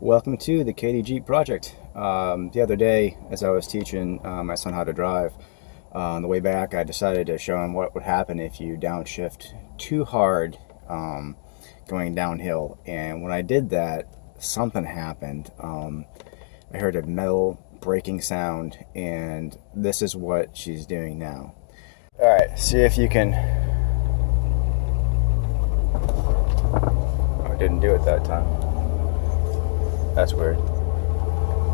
Welcome to the Katie Jeep project. The other day, as I was teaching my son how to drive, on the way back, I decided to show him what would happen if you downshift too hard going downhill. And when I did that, something happened. I heard a metal breaking sound, and this is what she's doing now. All right, see if you can. Oh, I didn't do it that time. That's weird.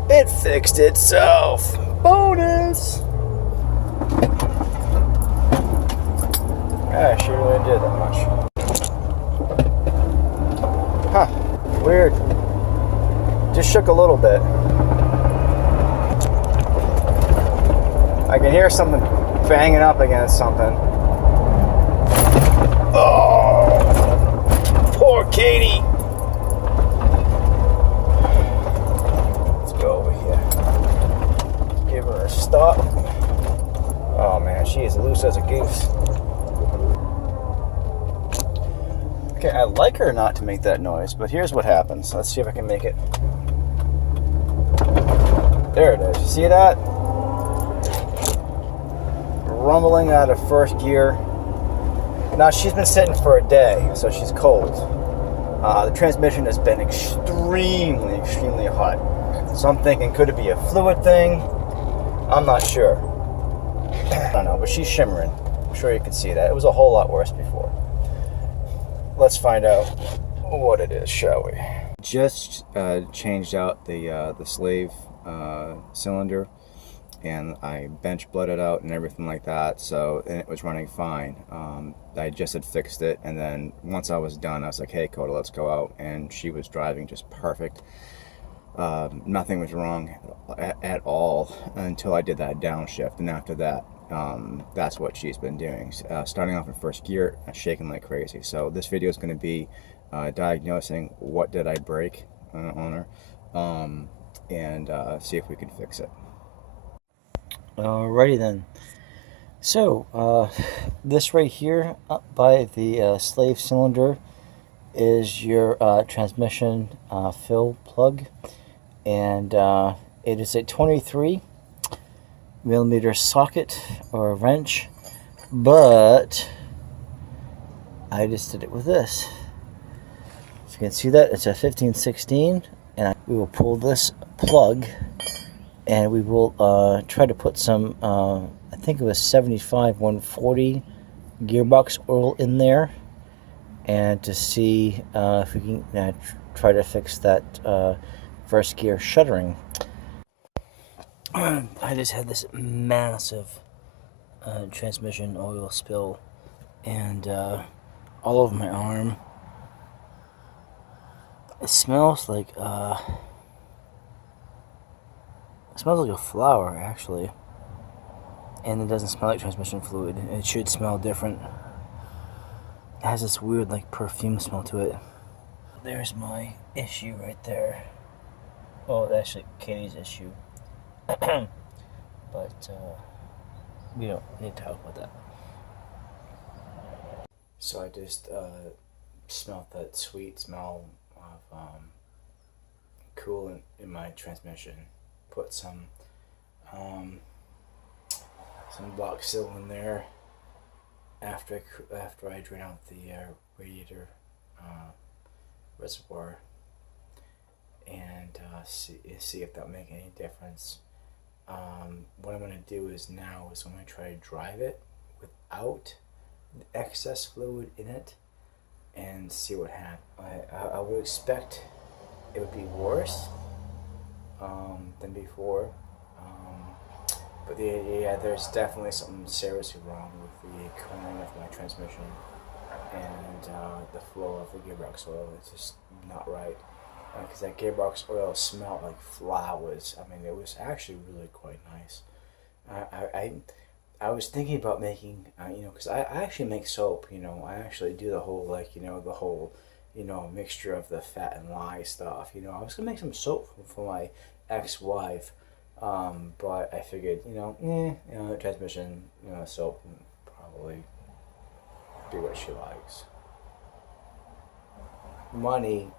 It fixed itself. Bonus! Ah, she really did that much. Huh. Weird. Just shook a little bit. I can hear something banging up against something. Oh! Poor Katie! Give her a stop. Oh man, she is loose as a goose. Okay, I like her not to make that noise, but here's what happens. Let's see if I can make it. There it is. You see that? Rumbling out of first gear. Now she's been sitting for a day, so she's cold. The transmission has been extremely hot. So I'm thinking, could it be a fluid thing? I'm not sure. I don't know, but she's shimmering. I'm sure you can see that. It was a whole lot worse before. Let's find out what it is, shall we? Just changed out the slave cylinder, and I bench blooded out and everything like that, so and it was running fine. I just had fixed it, and then once I was done, I was like, hey, Coda, let's go out, and she was driving just perfect. Nothing was wrong at all until I did that downshift, and after that, that's what she's been doing. Starting off in first gear, shaking like crazy. So this video is going to be diagnosing what did I break on her, and see if we can fix it. Alrighty then. So this right here, up by the slave cylinder, is your transmission fill plug. And it is a 23mm socket or wrench, but I just did it with this. So you can see that it's a 1516, and we will pull this plug, and we will try to put some, I think it was 75 140 gearbox oil in there, and to see if we can try to fix that first gear shuttering. I just had this massive transmission oil spill, and all over my arm. It smells like a flower, actually, and it doesn't smell like transmission fluid. It should smell different. It has this weird like perfume smell to it. There's my issue right there. Oh, actually, Katie's issue. But we don't need to talk about that. So I just smelled that sweet smell of coolant in my transmission. Put some Bloxil in there after I drain out the radiator reservoir, and see if that'll make any difference. What I'm going to do is I'm going to try to drive it without the excess fluid in it and see what happens. I would expect it would be worse than before, but yeah, there's definitely something seriously wrong with the cooling of my transmission and the flow of the gearbox oil. It's just not right. Because that gearbox oil smelled like flowers. I mean, it was actually really quite nice. I was thinking about making, because I actually make soap. I actually do the whole mixture of the fat and lye stuff. I was gonna make some soap for my ex-wife, but I figured, transmission, soap would probably be what she likes. Money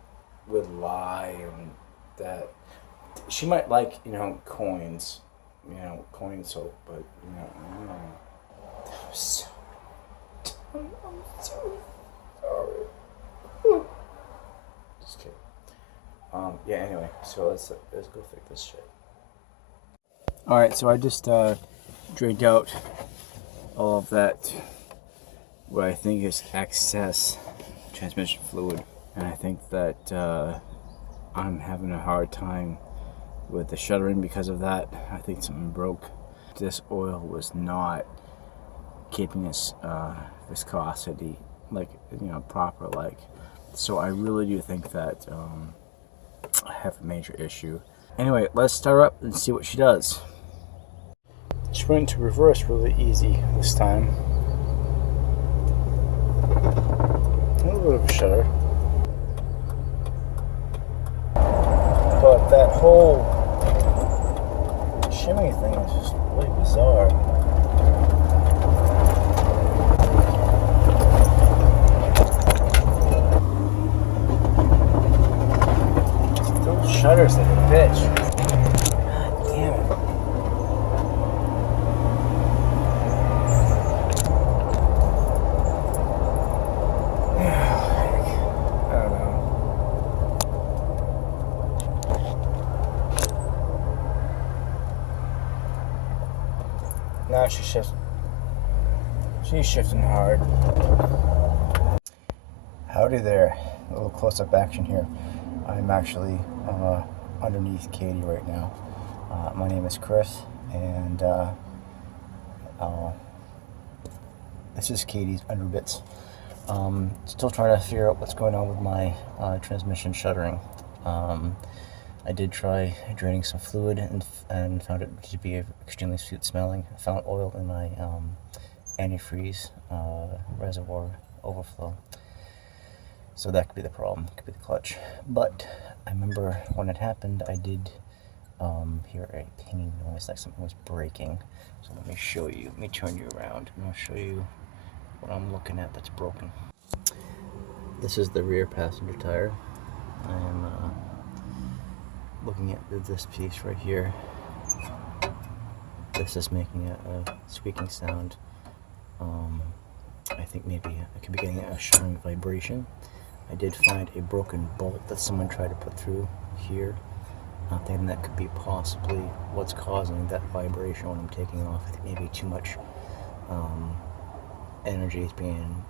with lye and that she might like, coins, coin soap, but that was so dumb. I'm so sorry. Just kidding. Yeah. Anyway, so let's go fix this shit. All right, so I just drained out all of that, what I think is excess transmission fluid, and I think that I'm having a hard time with the shuttering because of that. I think something broke. This oil was not keeping its viscosity proper, so I really do think that I have a major issue. Anyway, let's start up and see what she does. She went into reverse really easy this time. A little bit of a shudder. But that whole shimmy thing is just really bizarre. Still shudders like a bitch. God damn it. Now she's shifting hard. Howdy there. A little close-up action here. I'm actually underneath Katie right now. My name is Chris, and this is Katie's underbits. Still trying to figure out what's going on with my transmission shuttering. I did try draining some fluid and found it to be extremely sweet smelling. I found oil in my antifreeze reservoir overflow. So that could be the problem, could be the clutch. But I remember when it happened, I did hear a pinging noise, like something was breaking. So let me show you, let me turn you around, and I'll show you what I'm looking at that's broken. This is the rear passenger tire. I am looking at this piece right here. This is making a squeaking sound. I think maybe I could be getting a shuddering vibration. I did find a broken bolt that someone tried to put through here. I'm thinking that could be possibly what's causing that vibration when I'm taking off. I think maybe too much energy is being,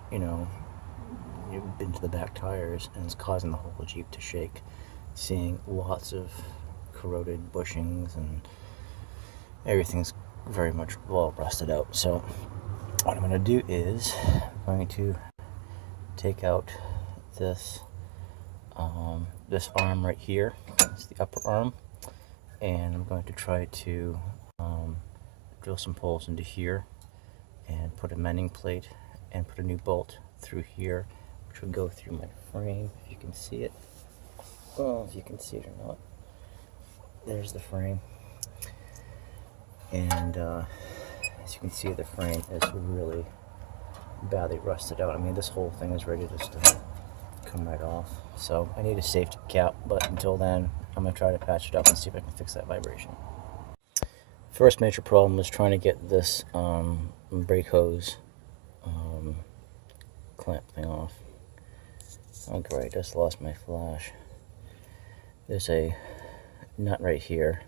into the back tires, and it's causing the whole Jeep to shake. Seeing lots of corroded bushings, and everything's very much well rusted out. So what I'm going to do is I'm going to take out this this arm right here. It's the upper arm, and I'm going to try to drill some holes into here and put a mending plate and put a new bolt through here, which will go through my frame, if you can see it. Well, if you can see it or not. There's the frame, and as you can see, the frame is really badly rusted out. I mean, this whole thing is ready just to come right off. So I need a safety cap, but until then, I'm going to try to patch it up and see if I can fix that vibration. First major problem was trying to get this brake hose clamp thing off. Oh great, just lost my flash. There's a nut right here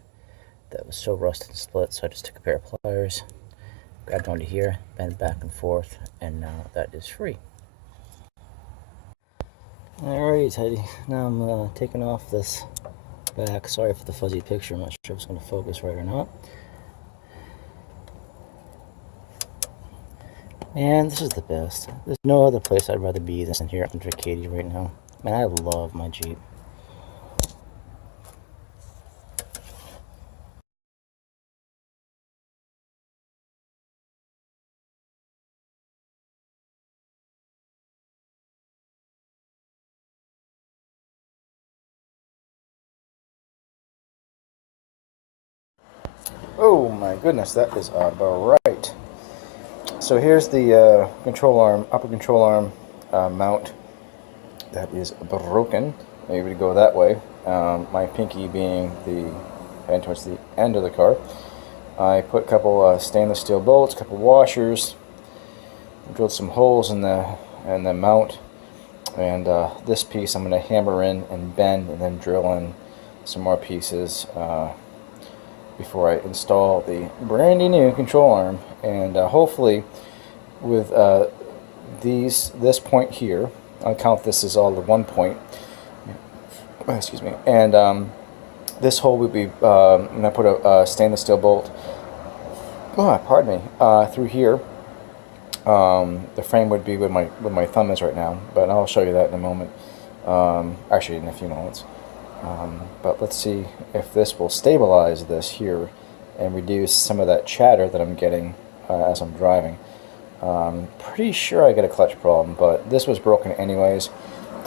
that was so rusted and split, so I just took a pair of pliers, grabbed onto here, bent it back and forth, and now that is free. Alright, Teddy, now I'm taking off this back. Sorry for the fuzzy picture, I'm not sure if it's going to focus right or not. And this is the best. There's no other place I'd rather be than here under Katie right now. Man, I love my Jeep. Oh my goodness, that is about right. So here's the control arm, upper control arm mount that is broken. Maybe to go that way. my pinky being the end towards the end of the car. I put a couple stainless steel bolts, a couple washers, drilled some holes in the mount, and this piece I'm going to hammer in and bend and then drill in some more pieces before I install the brand new control arm. And hopefully with this point here, I'll count this as all the 1 point, excuse me, and this hole would be, I'm going to put a stainless steel bolt, pardon me, through here. The frame would be where my thumb is right now, but I'll show you that in a moment, actually in a few moments. But let's see if this will stabilize this here and reduce some of that chatter that I'm getting as I'm driving. Pretty sure I got a clutch problem, but this was broken anyways.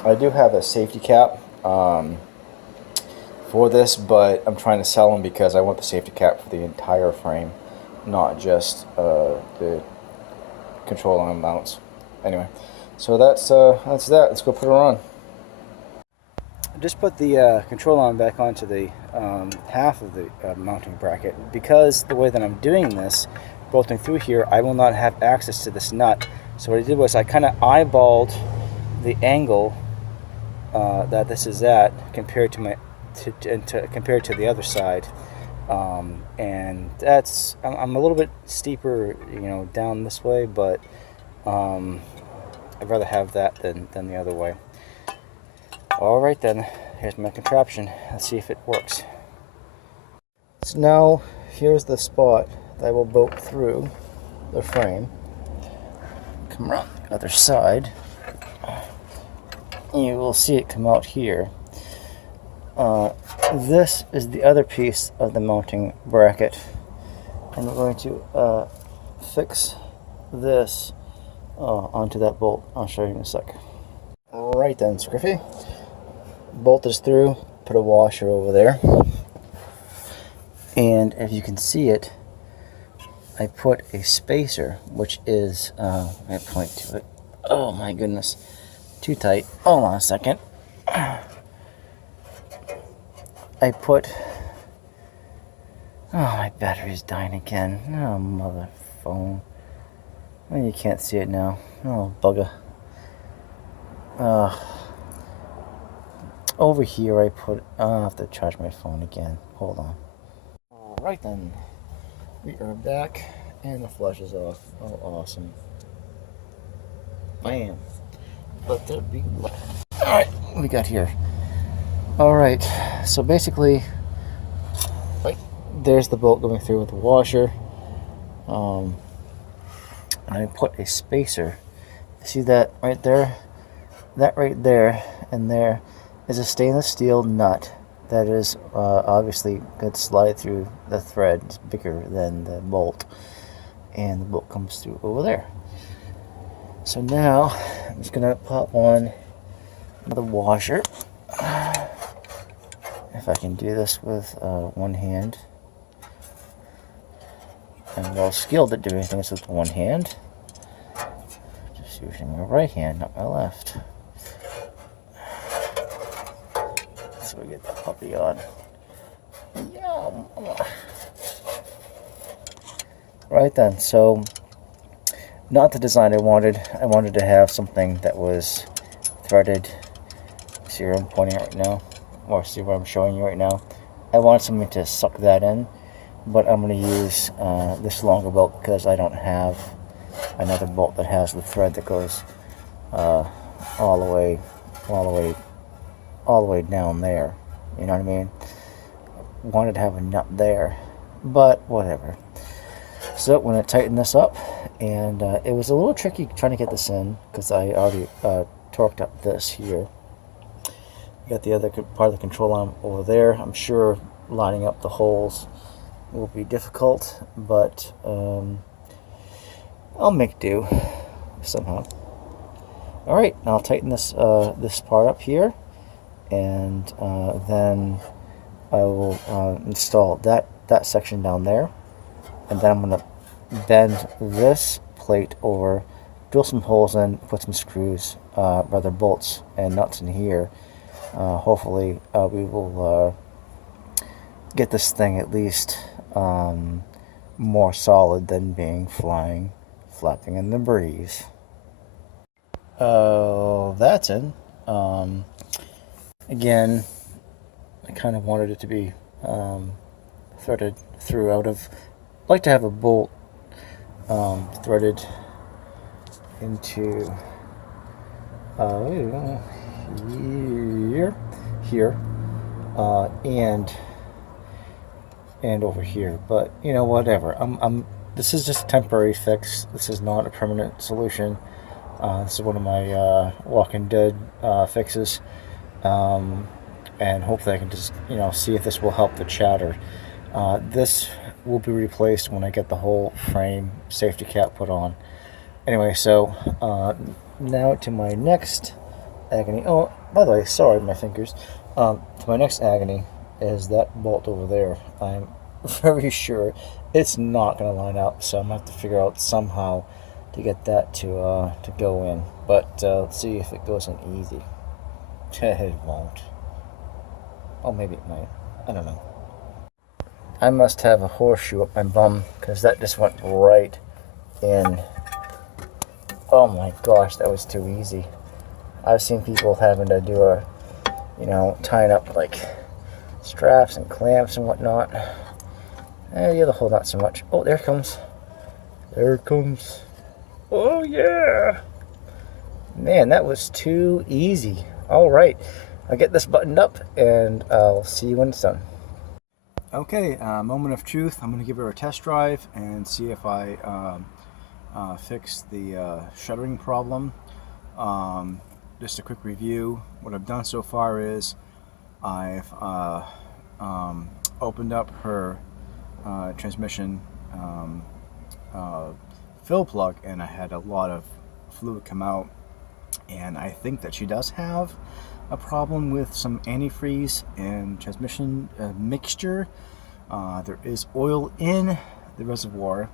I do have a safety cap for this, but I'm trying to sell them because I want the safety cap for the entire frame, not just the control arm mounts. Anyway, so that's that. Let's go put her on. I just put the control arm back onto the half of the mounting bracket. Because the way that I'm doing this, bolting through here, I will not have access to this nut. So what I did was I kind of eyeballed the angle that this is at compared to compared to the other side, and that's I'm a little bit steeper, you know, down this way, but I'd rather have that than the other way. All right then, here's my contraption. Let's see if it works. So now here's the spot that I will bolt through the frame. Come around the other side. You will see it come out here. This is the other piece of the mounting bracket, and we're going to fix this onto that bolt. I'll show you in a sec. Alright then, Scriffy. Bolt is through, put a washer over there, and if you can see it, I put a spacer, which is, I point to it. Oh my goodness, too tight. Hold on a second. I put, oh, my battery's dying again. Oh, mother phone. Well, you can't see it now. Oh, bugger. Over here I put, I'll have to charge my phone again. Hold on. Alright then. We are back and the flush is off. Oh, awesome. Bam. Let there be light. Alright, what we got here? Alright, so basically, right, there's the bolt going through with the washer. And I put a spacer. See that right there? That right there and there is a stainless steel nut that is obviously going to slide through the thread. It's bigger than the bolt, and the bolt comes through over there. So now I'm just going to pop on the washer. If I can do this with one hand. I'm well skilled at doing things with one hand. Just using my right hand, not my left. So we get the puppy on. Yum. Right then, so not the design I wanted. I wanted to have something that was threaded. See where I'm pointing at right now? Or see where I'm showing you right now? I want something to suck that in, but I'm going to use this longer bolt because I don't have another bolt that has the thread that goes all the way down there. You know what I mean? Wanted to have a nut there, but whatever. So I'm going to tighten this up, and it was a little tricky trying to get this in because I already torqued up this here. Got the other part of the control arm over there. I'm sure lining up the holes will be difficult, but I'll make do somehow. All right, now I'll tighten this this part up here, and then I will install that section down there, and then I'm going to bend this plate over, drill some holes in, put some screws, rather bolts and nuts in here, hopefully we will get this thing at least more solid than being flapping in the breeze. That's in. Again, I kind of wanted it to be threaded through out of. I'd like to have a bolt threaded into here, and over here. But you know, whatever. This is just a temporary fix. This is not a permanent solution. This is one of my Walking Dead fixes, and hopefully I can just see if this will help the chatter. This will be replaced when I get the whole frame safety cap put on. Anyway, so now to my next agony. Oh, by the way, sorry, my fingers. To my next agony is that bolt over there. I'm very sure it's not going to line up, so I'm going to have to figure out somehow to get that to go in. But let's see if it goes in easy. It won't. Oh, maybe it might. I don't know. I must have a horseshoe up my bum, because that just went right in. Oh my gosh, that was too easy. I've seen people having to do tying up like straps and clamps and whatnot. The other hole, not so much. Oh, there it comes. There it comes. Oh yeah. Man, that was too easy. All right, I'll get this buttoned up and I'll see you when it's done. Okay, moment of truth. I'm going to give her a test drive and see if I fix the shuttering problem. Just a quick review. What I've done so far is I've opened up her transmission fill plug, and I had a lot of fluid come out, and I think that she does have a problem with some antifreeze and transmission mixture. There is oil in the reservoir.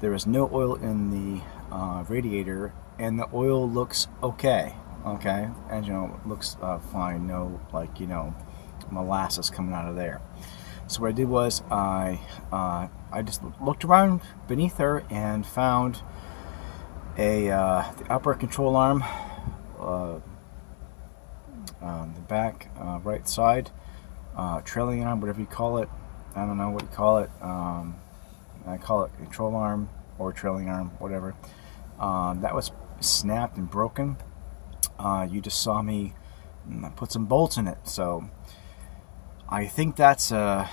There is no oil in the radiator, and the oil looks okay. Okay, and it looks fine. No, molasses coming out of there. So what I did was I just looked around beneath her and found the upper control arm, the back right side, trailing arm, whatever you call it. I don't know what you call it. I call it control arm or trailing arm, whatever. That was snapped and broken. You just saw me put some bolts in it, so I think that's the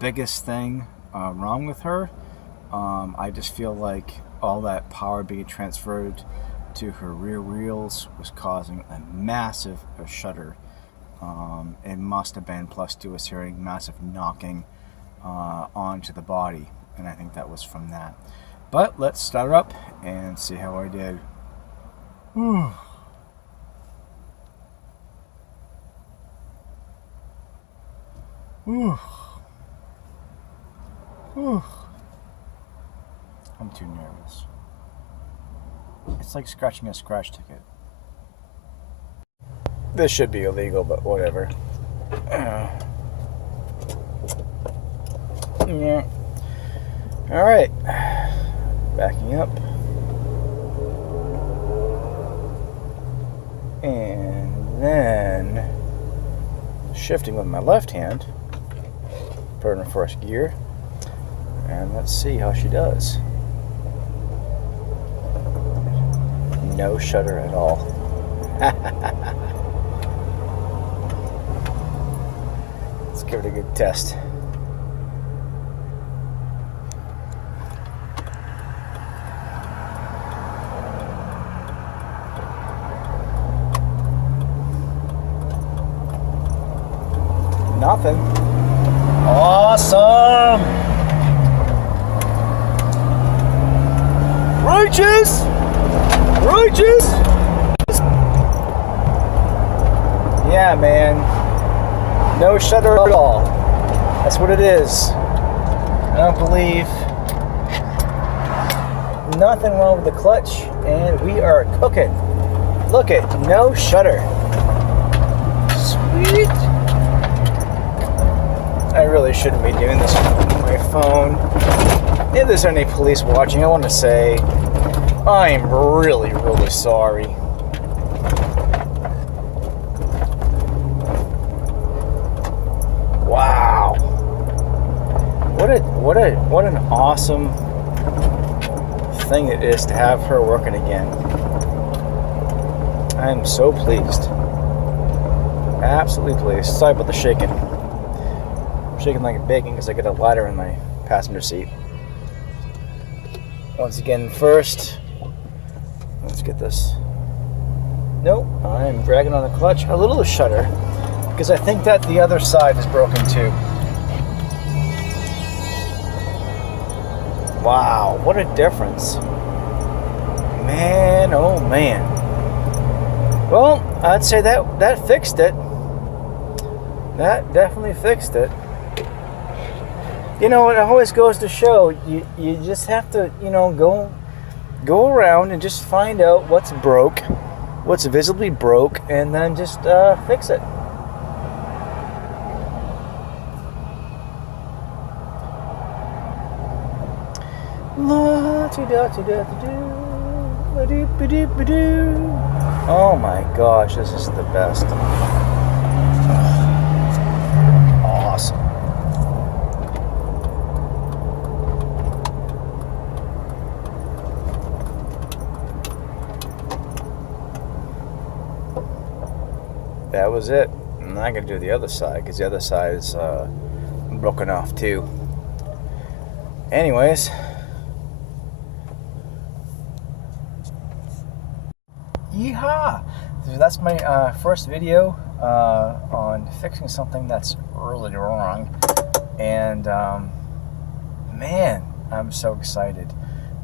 biggest thing wrong with her. I just feel like all that power being transferred to her rear wheels was causing a massive shudder. It must have been, plus I was hearing massive knocking onto the body, and I think that was from that. But let's start her up and see how I did. Whew. Whew. Whew. I'm too nervous. It's like scratching a scratch ticket. This should be illegal, but whatever. Yeah. Alright. Backing up. And then shifting with my left hand. Put her in first gear. And let's see how she does. No shudder at all. Let's give it a good test. Nothing. Awesome! Righteous! Righteous! Yeah, man. No shudder at all. That's what it is. I don't believe. Nothing wrong with the clutch, and we are cooking. Look it, no shudder. I really shouldn't be doing this on my phone. If there's any police watching, I want to say I'm really, really sorry. Wow. What an awesome thing it is to have her working again. I am so pleased. Absolutely pleased. Sorry about the shaking. I'm shaking like a bacon because I got a lighter in my passenger seat. Once again, first, let's get this. Nope, I'm dragging on the clutch. A little shutter because I think that the other side is broken too. Wow, what a difference. Man, oh man. Well, I'd say that fixed it. That definitely fixed it. You know, it always goes to show you just have to, you know, go around and just find out what's broke, what's visibly broke, and then just fix it. Oh my gosh, this is the best. Awesome. That was it. I'm not going to do the other side because the other side is broken off too. Anyways. Yeehaw! So that's my first video on fixing something that's really wrong. And man, I'm so excited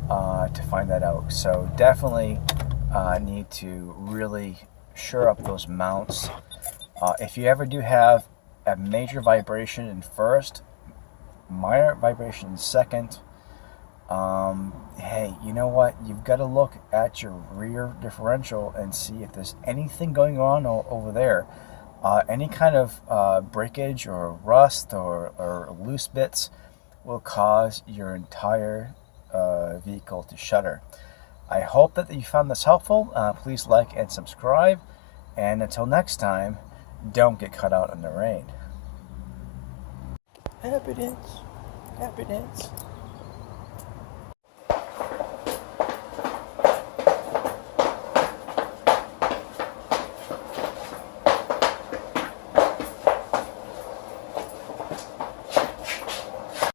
to find that out. So definitely need to really shore up those mounts. If you ever do have a major vibration in first, minor vibration in second, hey, you know what? You've got to look at your rear differential and see if there's anything going on over there. Any kind of breakage or rust or loose bits will cause your entire vehicle to shudder. I hope that you found this helpful. Please like and subscribe. And until next time, don't get cut out in the rain. Happy dance. Happy dance.